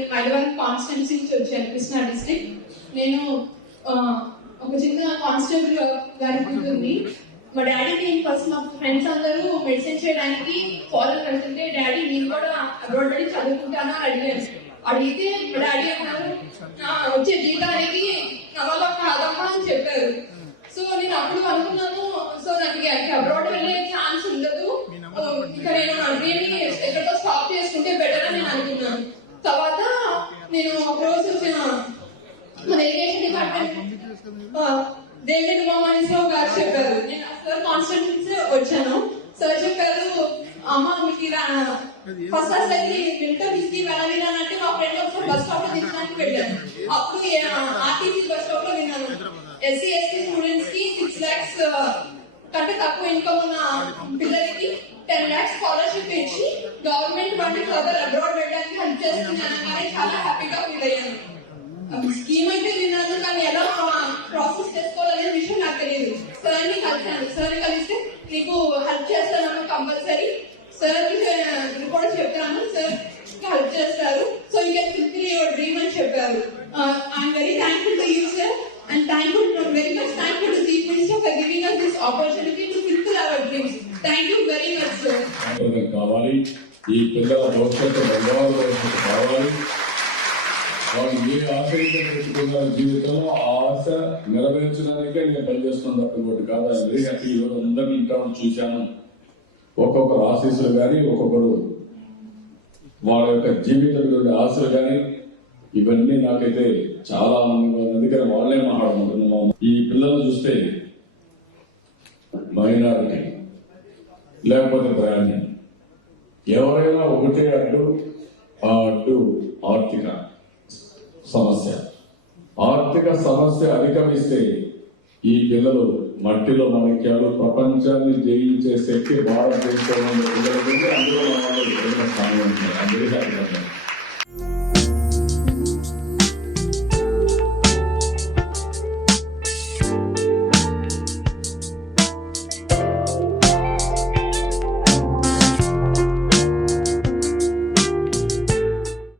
నేను మైలవరం కాన్స్టిట్యున్సీ నుంచి వచ్చాను, కృష్ణా డిస్ట్రిక్ట్. నేను ఒక చిన్న కానిస్టేబుల్ గారి కూతుర్ని. మా డాడీ నేను ఫస్ట్ మా ఫ్రెండ్స్ అందరూ మెడిసిన్ చేయడానికి ఫారెన్ వెళ్తుంటే డాడీ నేను కూడా అబ్రాడ్ వెళ్ళి చదువుకుంటానా అడిగాను. అడిగితే మా డాడీ అన్నారు వచ్చే జీతానికి నా వల్ల కాదమ్మా అని చెప్పారు. సో నేను అప్పుడు అనుకున్నాను, సో నాకు అబ్రాడ్ వెళ్ళే ఛాన్స్ ఉండదు, ఇక నేను అగ్రీని ఎక్కడితో స్టాప్ చేసుకుంటే బెటర్ అని నేను అనుకున్నాను. తర్వాత నేను ఒక రోజు మన ఇరిగేషన్ డిపార్ట్మెంట్ దేవేంద్ర మోహన్ గారు చెప్పారు. నేను సార్ కాన్స్టిట్యూన్సీ వచ్చాను. సార్ చెప్పారు, అమ్మ మీకు ఫస్ట్ క్లాస్ అయితే వింటర్ బిస్కీ వెళ్ళాలంటే మా ఫ్రెండ్ ఒకసారి బస్ స్టాప్ లో దిగడానికి వెళ్ళాను. అప్పుడు ఆర్టీసీ బస్ స్టాప్ లో విన్నాను ఎస్సీ ఎస్టీ స్టూడెంట్స్ కి 6 lakhs కంటే తక్కువ ఇన్కమ్ ఉన్న పిల్లలకి 10 lakhs స్కాలర్షిప్ ఇచ్చి గవర్నమెంట్ వంటి ఫర్దర్ అబ్రాడ్ వెళ్ళడానికి హెల్ప్ చేస్తుంది అనగానే చాలా హ్యాపీగా ఫీల్ అయ్యాను. స్కీమ్ అయితే విన్నాను, కానీ ఎలా ప్రాసెస్ చేసుకోవాలనే విషయం నాకు తెలియదు. సార్ని కలిసాను. సార్ని కలిస్తే నీకు హెల్ప్ చేస్తాను కంపల్సరీ, సార్ రిపోర్ట్స్ చెప్తాను, సార్ హెల్ప్ చేస్తారు, so you can fulfil your dream అని చెప్పారు. I'm very thankful to you sir, and very much thankful to chief minister for giving us this opportunity to fulfill our dreams. Thank you very much sir. కావాలి ఈ పిల్లల భవిష్యత్తు బంగారు భవిష్యత్తు కావాలి. వాళ్ళు ఏ ఆశ పెట్టుకున్న జీవితంలో ఆ ఆశ నెరవేర్చడానికే నేను పనిచేస్తున్నట్టు కాదు. I very happy. ఈరోజు అందరినీ ఇంకా చూశాను. ఒక్కొక్కరు ఆశీస్సులు కానీ, ఒక్కొక్కరు వాళ్ళ యొక్క జీవితంలో ఆశలు కానీ, ఇవన్నీ నాకైతే చాలా ఆనందంగా ఉంది. అందుకని వాళ్ళే మాట్లాడుకుంటున్నాం. ఈ పిల్లలు చూస్తే మైనారిటీ లేకపోతే ప్రయాణం ఎవరైనా ఒకటే అడ్డు, ఆ అడ్డు ఆర్థిక సమస్య. ఆర్థిక సమస్య అధిగమిస్తే ఈ పిల్లలు మట్టిలో మనక్యాలు ప్రపంచాన్ని జయించే శక్తి భారతదేశంలో పిల్లలు అందులో స్థానం ఉంటుంది.